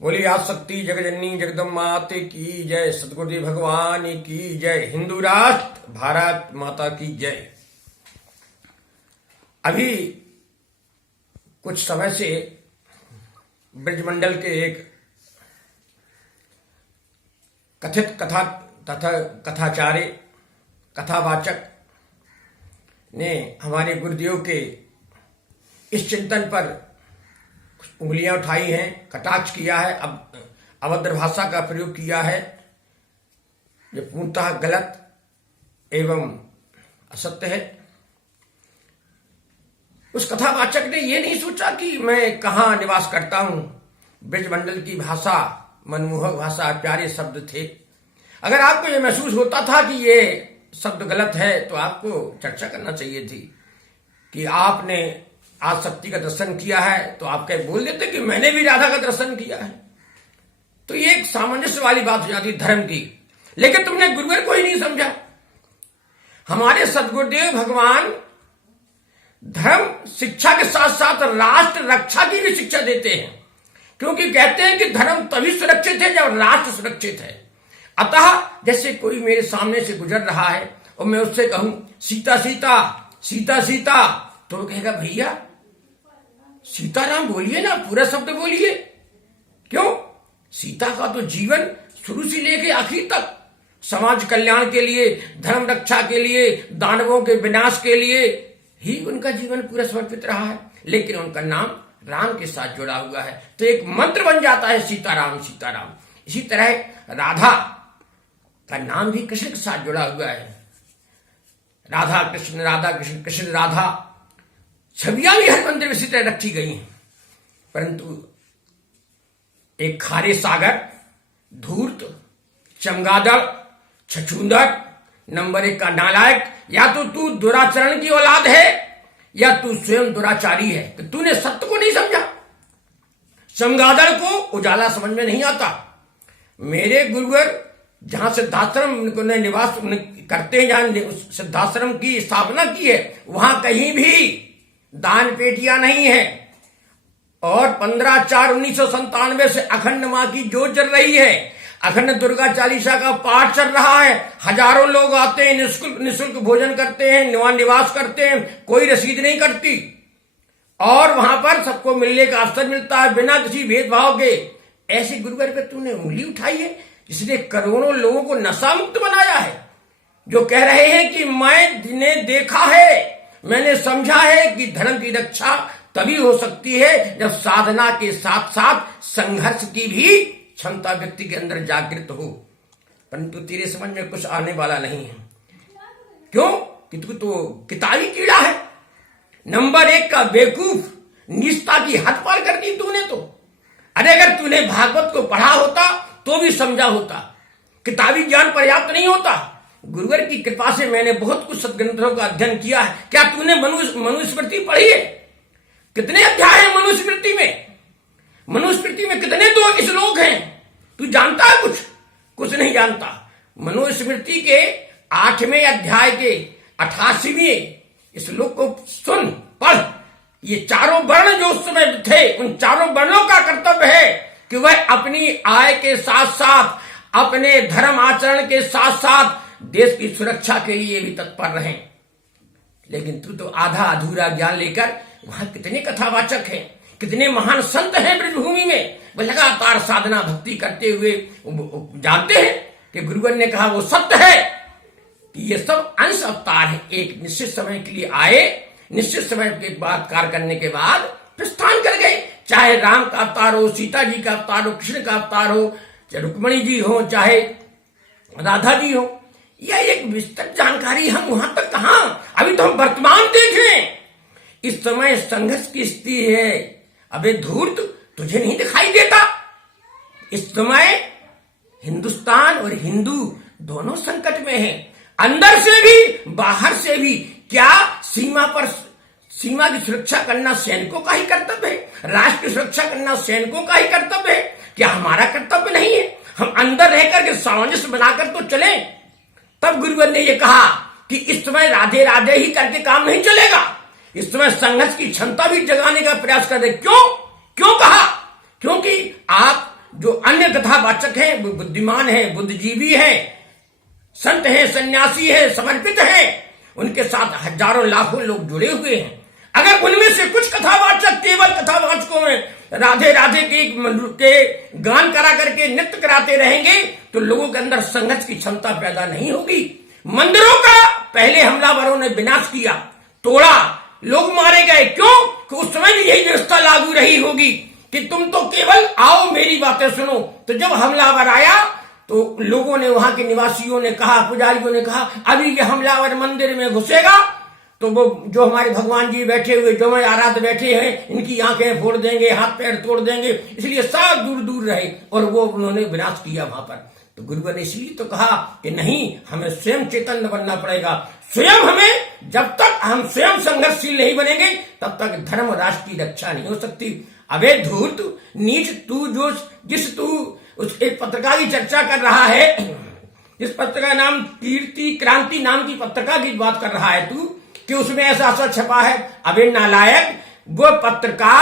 बोली आसक्ति जगजननी जगदम्बा माते की जय, सतगुरुदेव भगवान की जय, हिंदू राष्ट्र भारत माता की जय। अभी कुछ समय से ब्रजमंडल के एक कथित कथा तथा कथाचार्य कथावाचक ने हमारे गुरुदेव के इस चिंतन पर उंगलियां उठाई हैं, कटाक्ष किया है, अभद्र भाषा का प्रयोग किया है जो पूर्णतः गलत एवं असत्य है। उस कथावाचक ने यह नहीं सोचा कि मैं कहाँ निवास करता हूं। ब्रजमंडल की भाषा मनमोहक भाषा, प्यारे शब्द थे। अगर आपको यह महसूस होता था कि ये शब्द गलत है तो आपको चर्चा करना चाहिए थी कि आपने आज शक्ति का दर्शन किया है, तो आप कह बोल देते कि मैंने भी राधा का दर्शन किया है। तो ये एक सामंजस्य वाली बात हो जाती धर्म की। लेकिन तुमने गुरुवर को ही नहीं समझा। हमारे सदगुरुदेव भगवान धर्म शिक्षा के साथ साथ राष्ट्र रक्षा की भी शिक्षा देते हैं, क्योंकि कहते हैं कि धर्म तभी सुरक्षित है जब राष्ट्र सुरक्षित है। अतः जैसे कोई मेरे सामने से गुजर रहा है और मैं उससे कहूं सीता सीता सीता सीता, तो वो कहेगा भैया सीताराम बोलिए ना, पूरा शब्द बोलिए। क्यों? सीता का तो जीवन शुरू से लेके आखिरी तक समाज कल्याण के लिए, धर्म रक्षा के लिए, दानवों के विनाश के लिए ही उनका जीवन पूरा समर्पित रहा है। लेकिन उनका नाम राम के साथ जुड़ा हुआ है, तो एक मंत्र बन जाता है सीताराम सीताराम। इसी तरह राधा का नाम भी कृष्ण के साथ जुड़ा हुआ है। राधा कृष्ण कृष्ण राधा छवियां भी हर मंदिर में इसी तरह रखी गई हैं। परंतु एक खारे सागर, धूर्त, चमगादड़, छछूंदर, नंबर 1 का नालायक, या तो तू दुराचरण की औलाद है या तू स्वयं दुराचारी है। तो तूने सत्य को नहीं समझा। चमगादड़ को उजाला समझ में नहीं आता। मेरे गुरुवर जहां सिद्धाश्रम ने निवास करते हैं, जहां सिद्धाश्रम की स्थापना की है, वहां कहीं भी दान पेटियां नहीं है। और 15/4/1997 से अखंड मां की जोत जल रही है। अखंड दुर्गा चालीसा का पाठ चल रहा है। हजारों लोग आते हैं, निःशुल्क भोजन करते हैं, निवास करते हैं, कोई रसीद नहीं कटती। और वहां पर सबको मिलने का अवसर मिलता है बिना किसी भेदभाव के। ऐसे गुरुवर पे तूने उंगली उठाई है जिसने करोड़ों लोगों को नशा मुक्त बनाया है, जो कह रहे हैं कि मैंने देखा है, मैंने समझा है कि धर्म की रक्षा तभी हो सकती है जब साधना के साथ साथ संघर्ष की भी क्षमता व्यक्ति के अंदर जागृत हो। परंतु तेरे समझ में कुछ आने वाला नहीं है। क्यों? कि तू तो किताबी कीड़ा है, नंबर 1 का बेवकूफ, निष्ठा की हद पार कर दी तूने। तो अरे अगर तूने भागवत को पढ़ा होता तो भी समझा होता। किताबी ज्ञान पर्याप्त नहीं होता। गुरुवर की कृपा से मैंने बहुत कुछ सदग्रंथों का अध्ययन किया है। क्या तूने मनुस्मृति पढ़ी है? कितने अध्याय हैं मनुस्मृति में? मनुस्मृति में कितने दो श्लोक हैं? तू जानता है कुछ? कुछ नहीं जानता। मनुस्मृति के 8वें अध्याय के 88वें श्लोक को सुन, पढ़। ये चारों वर्ण जो उस समय थे, उन चारों वर्णों का कर्तव्य है कि वह अपनी आय के साथ साथ, अपने धर्म आचरण के साथ साथ देश की सुरक्षा के लिए भी तत्पर रहें। लेकिन तू तो आधा अधूरा ज्ञान लेकर, वहां कितने कथावाचक हैं, कितने महान संत हैं ब्रजभूमि में, वह लगातार साधना भक्ति करते हुए जानते हैं कि गुरुवर ने कहा वो सत्य है कि ये सब अंश अवतार है। एक निश्चित समय के लिए आए, निश्चित समय के बाद कार्य करने के बाद प्रस्थान कर गए। चाहे राम का अवतार हो, सीता जी का अवतार हो, कृष्ण का अवतार हो, चाहे रुक्मणी जी हो, चाहे राधा जी हो। यह एक विस्तृत जानकारी हम वहां तक कहां, अभी तो हम वर्तमान देख लें। इस समय संघर्ष की स्थिति है। अबे धूर्त, तुझे नहीं दिखाई देता? इस समय हिंदुस्तान और हिंदू दोनों संकट में हैं, अंदर से भी बाहर से भी। क्या सीमा की सुरक्षा करना सैनिकों का ही कर्तव्य है? राष्ट्र की सुरक्षा करना सैनिकों का ही कर्तव्य है? क्या हमारा कर्तव्य नहीं है? हम अंदर रहकर के सामंजस्य बनाकर तो चले। तब गुरुवर ने यह कहा कि इस समय राधे राधे ही करके काम नहीं चलेगा। इस समय संघर्ष की क्षमता भी जगाने का प्रयास कर रहे। क्यों कहा? क्योंकि आप वाचक हैं, वो बुद्धिमान है, बुद्धिजीवी है, संत है, सन्यासी है, समर्पित है, उनके साथ हजारों लाखों लोग जुड़े हुए हैं। अगर उनमें से कुछ कथावाचक केवल कथावाचकों में राधे राधे के गान करा करके नृत्य कराते रहेंगे तो लोगों के अंदर संघर्ष की क्षमता पैदा नहीं होगी। मंदिरों का पहले हमलावरों ने विनाश किया, तोड़ा, लोग मारे गए। क्यों? कि उस समय भी यही व्यवस्था लागू रही होगी कि तुम तो केवल आओ, मेरी बातें सुनो। तो जब हमलावर आया तो लोगों ने, वहां के निवासियों ने कहा, पुजारियों ने कहा, अभी ये हमलावर मंदिर में घुसेगा तो वो जो हमारे भगवान जी बैठे हुए, जो हमारे आराध्य बैठे हैं, इनकी आंखें फोड़ देंगे, हाथ पैर तोड़ देंगे। इसलिए सब दूर दूर रहे और वो उन्होंने विनाश किया वहां पर। तो गुरुवर ने इसलिए तो कहा कि नहीं, हमें स्वयं चैतन्य बनना पड़ेगा। स्वयं हमें, जब तक हम स्वयं संघर्षशील नहीं बनेंगे तब तक धर्म राष्ट्र की रक्षा नहीं हो सकती। अबे धूर्त नीच, तू उस एक पत्रिका की चर्चा कर रहा है, इस पत्रिका नाम कीर्ति क्रांति नाम की पत्रिका की बात कर रहा है तू, कि उसमें ऐसा ऐसा छपा है। अबे नालायक, वो पत्रिका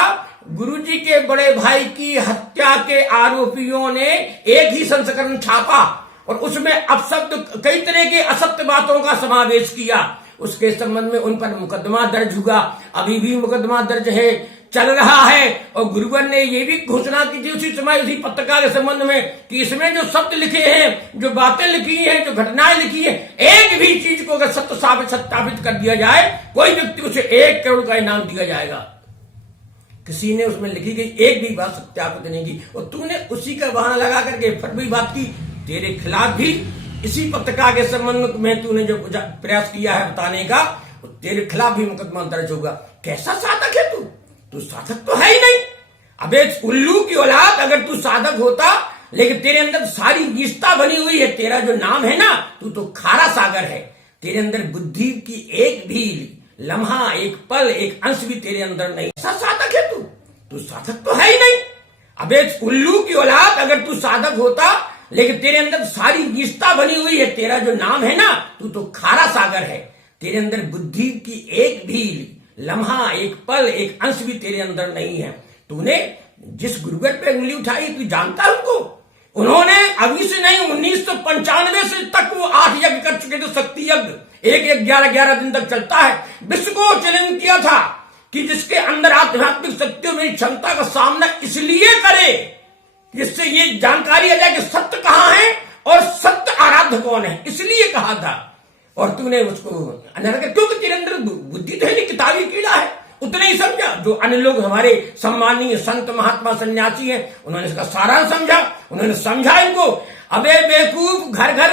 गुरुजी के बड़े भाई की हत्या के आरोपियों ने एक ही संस्करण छापा और उसमें अपशब्द, कई तरह के असत्य बातों का समावेश किया। उसके संबंध में उन पर मुकदमा दर्ज हुआ, अभी भी मुकदमा दर्ज है, चल रहा है। और गुरुवर ने ये भी घोषणा की थी उसी समय, उसी पत्रिका के संबंध में, कि इसमें जो शब्द लिखे हैं, जो बातें लिखी हैं, जो घटनाएं लिखी है, एक भी चीज को अगर सत्य सत्यापित कर दिया जाए, कोई व्यक्ति उसे 1 करोड़ का इनाम दिया जाएगा। किसी ने उसमें लिखी गई एक भी बात सत्यापित नहीं की और तूने उसी का बहाना लगा करके फिर भी बात की। तेरे खिलाफ भी इसी पत्रिका के संबंध में तूने जो प्रयास किया है बताने का, तेरे खिलाफ भी मुकदमा दर्ज होगा। कैसा साधक है तू साधक तो है ही नहीं। अबे उल्लू की औलाद, अगर तू साधक होता, लेकिन तेरे अंदर सारी नीचता बनी हुई है। तेरा जो नाम है ना, तू तो खारा सागर है। तेरे अंदर बुद्धि की एक भी लम्हा, एक पल, एक अंश भी तेरे अंदर नहीं। ऐसा साधक है तू साधक तो है ही नहीं। अबे उल्लू की औलाद, अगर तू साधक होता, लेकिन तेरे अंदर सारी नीचता बनी हुई है। तेरा जो नाम है ना, तू तो खारा सागर है। तेरे अंदर बुद्धि की एक भी लम्हा, एक पल, एक अंश भी तेरे अंदर नहीं है। तूने जिस गुरुवर पे उंगली उठाई, तू जानता है उनको? उन्होंने अभी से नहीं, 1995 से तक वो 8 यज्ञ कर चुके थे, शक्ति यज्ञ। एक 11 दिन तक चलता है। विश्व को चैलेंज किया था कि जिसके अंदर आध्यात्मिक शक्तियों में क्षमता का सामना इसलिए करे जिससे ये जानकारी आ जाए कि सत्य कहां है और सत्य आराध्य कौन है, इसलिए कहा था। और तूने उसको अनर्थ, क्योंकि तेरे अंदर बुद्धि तो है नहीं, किताबी कीड़ा है। उतने ही समझा जो अन्य लोग हमारे सम्मानीय संत महात्मा सन्यासी हैं, उन्होंने इसका सारा समझा, उन्होंने समझा इनको। अबे बेवकूफ, घर घर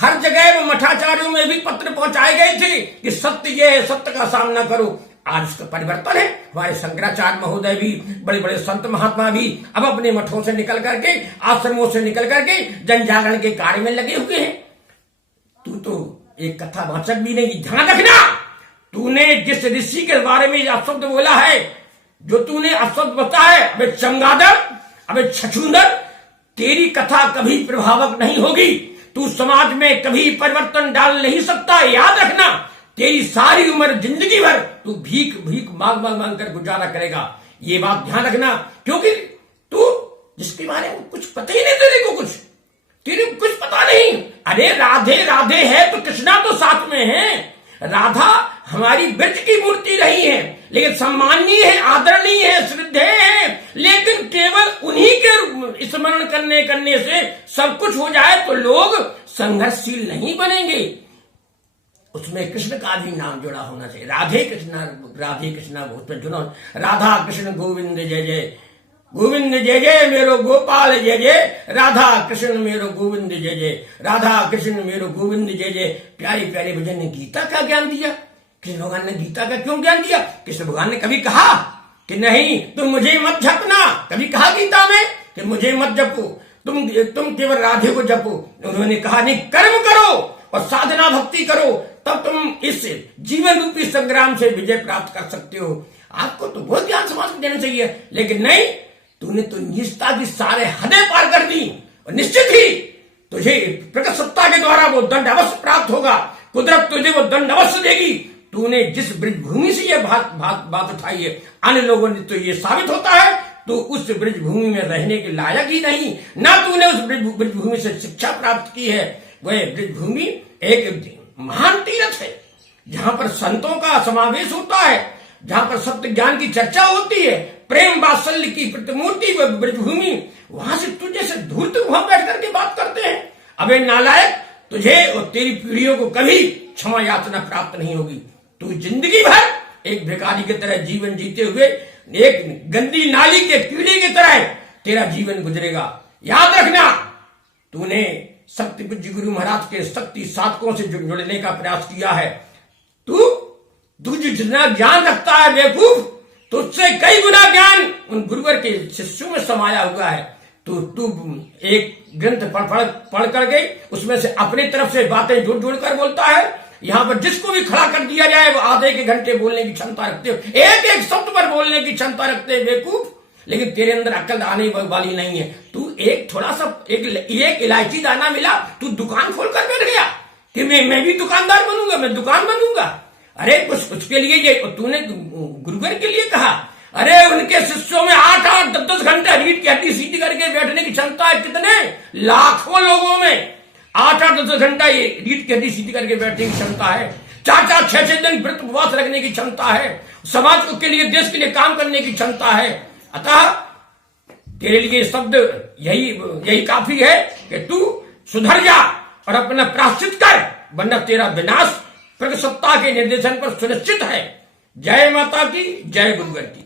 हर जगह मठाचार्यों में भी पत्र पहुंचाए गए थे कि सत्य ये है, सत्य का सामना करो। आज उसका परिवर्तन है। हमारे शंकराचार्य महोदय भी, बड़े बड़े संत महात्मा भी अब अपने मठों से निकल करके, आश्रमों से निकल करके जन जागरण के कार्य में लगे हुए हैं। तू तो एक कथावाचक भी नहीं। ध्यान रखना, तूने जिस ऋषि के बारे में अपशब्द बोला है, जो तूने अपशब्द बताया है, अबे चमगादड़, अबे छछूंदर, तेरी कथा कभी प्रभावक नहीं होगी। तू समाज में कभी परिवर्तन डाल नहीं सकता। याद रखना, तेरी सारी उम्र, जिंदगी भर तू भीख मांग कर गुजारा करेगा। ये बात ध्यान रखना, क्योंकि तू जिसके बारे में कुछ पता ही नहीं, तेरे को कुछ पता नहीं। अरे राधे राधे है तो कृष्णा तो साथ में है। राधा हमारी ब्रज की मूर्ति रही है, लेकिन सम्माननीय है, आदरणीय है, श्रद्धेय है। लेकिन केवल उन्हीं के स्मरण करने से सब कुछ हो जाए तो लोग संघर्षशील नहीं बनेंगे। उसमें कृष्ण का भी नाम जुड़ा होना चाहिए। राधे कृष्णा उसमें जुड़ा। राधा कृष्ण गोविंद जय जय, गोविंद जय जय मेरो गोपाल जय जय, राधा कृष्ण मेरो गोविंद जय जय, राधा कृष्ण मेरो गोविंद जय जय। प्यारे प्यारे भजन ने गीता का ज्ञान दिया। कृष्ण भगवान ने गीता का क्यों ज्ञान दिया? कृष्ण भगवान ने कभी कहा कि नहीं तुम मुझे मत जपना? कभी कहा गीता में कि मुझे मत जपो, तुम केवल राधे को जपो? उन्होंने कहा नहीं, कर्म करो और साधना भक्ति करो, तब तुम इस जीवन रूपी संग्राम से विजय प्राप्त कर सकते हो। आपको तो बहुत ज्ञान समाज को देना चाहिए, लेकिन नहीं, तूने तो निजता की सारे हदें पार कर दी और निश्चित ही तुझे प्रकट सत्ता के द्वारा वो दंड अवश्य प्राप्त होगा। कुदरत तुझे वो दंड अवश्य देगी। तूने जिस ब्रज भूमि से ये बात उठाई है, अन्य लोगों ने तो ये साबित होता है तो उस ब्रजभूमि में रहने के लायक ही नहीं, ना तूने उस ब्रजभूमि से शिक्षा प्राप्त की है। वह ब्रजभूमि एक महान तीर्थ है, जहां पर संतों का समावेश होता है, जहां पर सत्य ज्ञान की चर्चा होती है, प्रेम वात्सल्य की प्रतिमूर्ति वह ब्रजभूमि, वहां से तुझे जैसे धूर्त वहां बैठ करके बात करते हैं। अबे नालायक, तुझे और तेरी पीढ़ियों को कभी क्षमा याचना प्राप्त नहीं होगी। तू जिंदगी भर एक भिखारी की तरह जीवन जीते हुए एक गंदी नाली के कीड़े की तरह तेरा जीवन गुजरेगा। याद रखना, तूने शक्ति पूज्य गुरु महाराज के शक्ति साधकों से जुड़ने का प्रयास किया है। तू जितना ज्ञान रखता है बेवकूफ, तुझसे कई गुना ज्ञान उन गुरुवर के शिष्यों में समाया हुआ है। तू एक ग्रंथ पढ़ कर गई, उसमें से अपनी तरफ से बातें जोड़ कर बोलता है। यहां पर जिसको भी खड़ा कर दिया जाए वो आधे के घंटे बोलने की क्षमता रखते हो, एक एक शब्द पर बोलने की क्षमता रखते हैं बेवकूफ, लेकिन तेरे अंदर अक्ल आने वाली नहीं है। तू एक थोड़ा सा एक इलायची दाना मिला, तू दुकान खोल कर बैठ गया कि मैं भी दुकानदार बनूंगा, मैं दुकान बनूंगा। अरे उसके लिए ये तूने गुरुवर के लिए कहा। अरे उनके शिष्यों में 8-8, 10-10 घंटे रीढ़ की हड्डी सीधी करके बैठने की क्षमता है। कितने लाखों लोगों में 8-8, 10-10 घंटा ये रीढ़ की हड्डी सीधी करके बैठने की क्षमता है। 4-4, 6-6 दिन व्रत उपवास रखने की क्षमता है। समाज के लिए, देश के लिए काम करने की क्षमता है। अतः तेरे लिए शब्द यही काफी है कि तू सुधर जा और अपना प्रायश्चित कर, वरना तेरा विनाश प्रगट सत्ता के निर्देशन पर सुनिश्चित है। जय माता की, जय गुरुवर की।